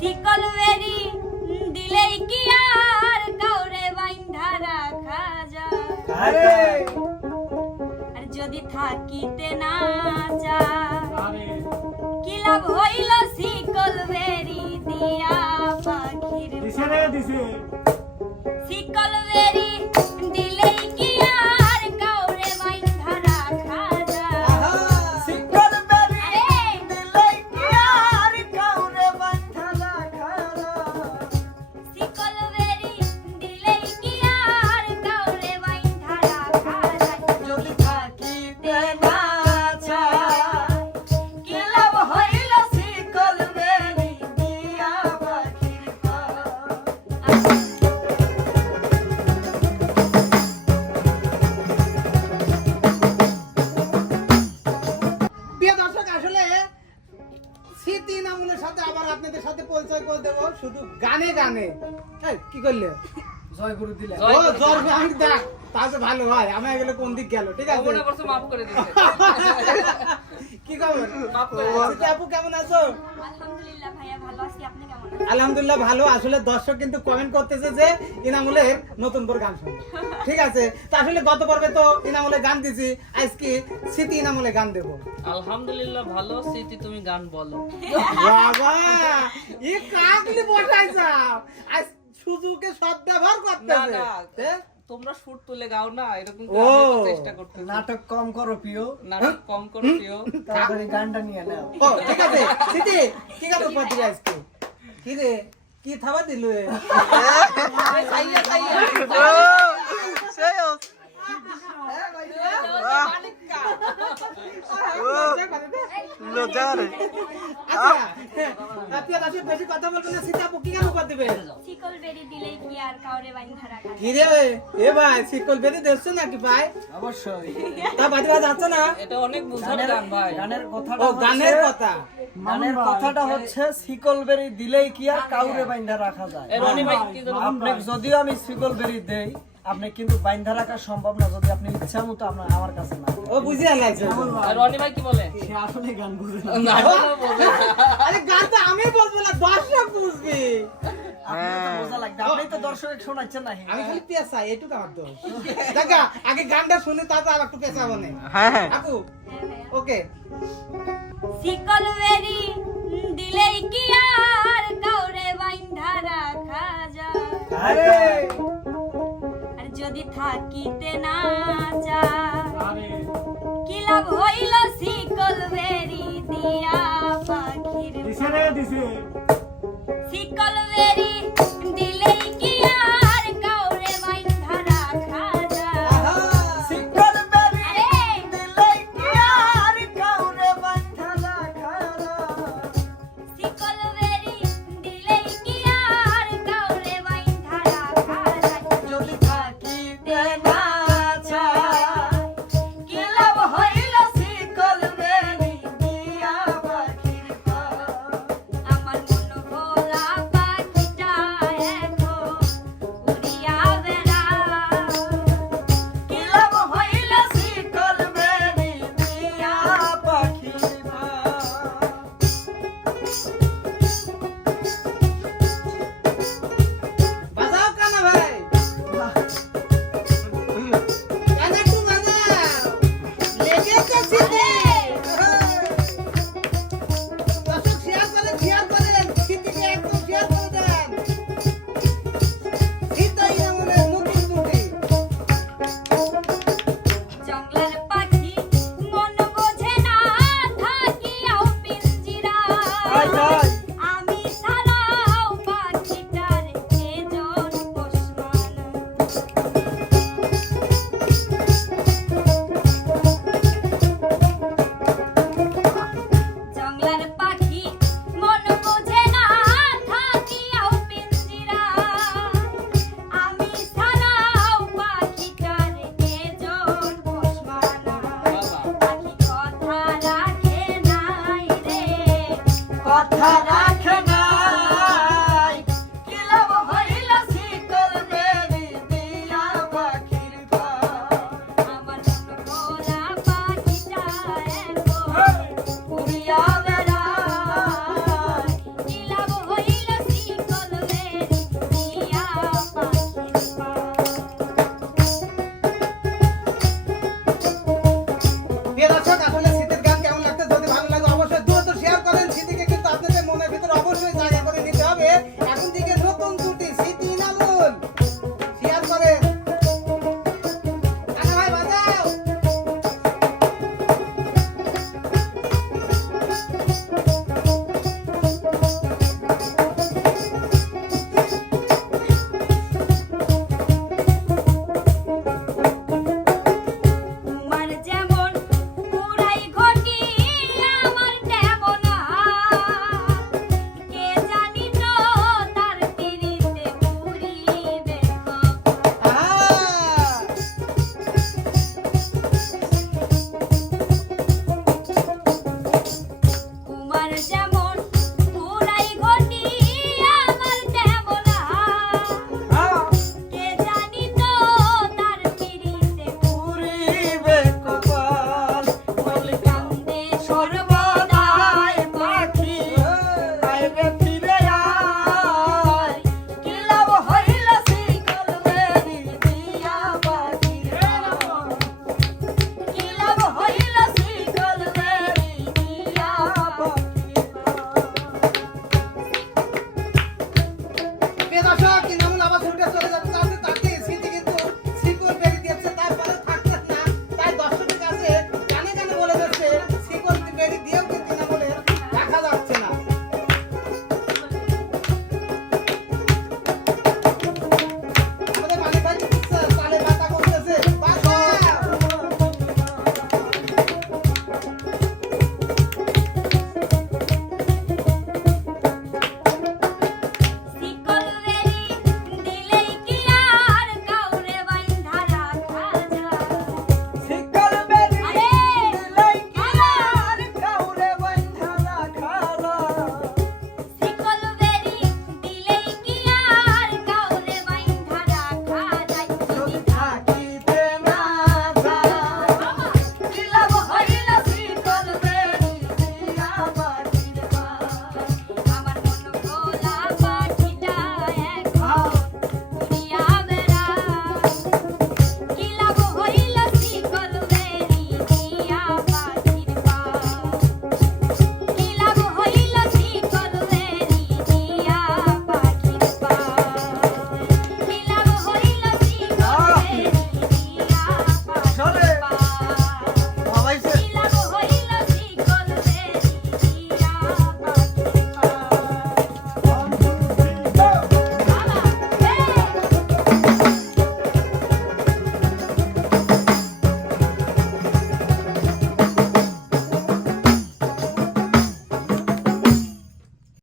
শিকল বেরি দিলেই কি আর কাউরে বাইন্ধা রাখা যায়। আরে! যদি থাকিতে না চায় কি লাভ হইল শিকল বেরি দিয়া পাখির দিছে দিছে। গানে কি করলে? জয় গুরু দিলে। জ্বর আমি দেখ তাহলে ভালো হয়। আমি গেলে কোন দিক গেল ঠিক আছে? মাফ করে দিতে। কি খবর? মাফ করে স্মৃতি আপু কেমন আছো? আলহামদুলিল্লাহ ভালো আছি। আপনি কেমন আছেন? আলহামদুলিল্লাহ ভালো। আসলে দর্শক কিন্তু কমেন্ট করতেছে যে ইনামুলের নতুন করে গান শুনব। ঠিক আছে? তো আসলে গত পর্বে তো ইনামুলে গান দিছি। আজকে স্মৃতি ইনামুলে গান দেবো। আলহামদুলিল্লাহ ভালো। স্মৃতি তুমি গান বলো। বাবা! ই কাকলি বসাই যাও আজ সুযোগে সদ ব্যবহার করতেছে না, না। হ্যাঁ? তোমরা সুর তুলে গাও না এরকম। চেষ্টা করতে নাটক কম করো প্রিয়। নাটক কম করো প্রিয়। তাড়াতাড়ি গানটা নিয়ে নাও। ঠিক আছে স্মৃতি কি গান করতে আজকে? কি রে কি থাবা দিল এ? খাইয়া খাইয়া। আপনি বেশি কথা বলবেন না সীতা আপু কি গান উপহার দিবে শিকল বেরি আর কাউরে বাইন্ধা রাখা যায় কি রে এ ভাই শিকল বেঁধে দেখছ নাকি ভাই? অবশ্যই। তা বাজে বাজে যাচ্ছে না? এটা অনেক বুঝার গান ভাই। গানের ও গানের কথা? গানের কথাটা হচ্ছে শিকল বেরি দিলেই কি আর কাউরে বাইন্ধা রাখা যায়? রনি ভাই কি যেন আপনি যদিও আমি শিকল বেরি দেই আপনি কিন্তু বাইন্ধা রাখা সম্ভব না যদি আপনি ইচ্ছা মতো আপনার আমার কাছে না। ও বুঝে লাগছে আর রনি ভাই কি বলে? সে আসলে গান বুঝে না। না না, বলে। না। আরে গান তো আমি বলব না দর্শক বুঝবি। আপনার তো বোঝা লাগবে আপনি তো দর্শক শোনাচ্ছেন না। আমি খালি পেশা এটুকু আমার দোষ। দেখা আগে গানটা শুনে তারপর আর একটু পেশা বনে হ্যাঁ ভাইয়া ওকে। শিকল বেরি দিলেই কি আর কাউরে বাইন্ধা রাখা যায়? আর! যদি থাকিতে না চায়? কি লাভ হইল শিকল বেরি দিয়া পাখির দিছে রে দিছে। sacó la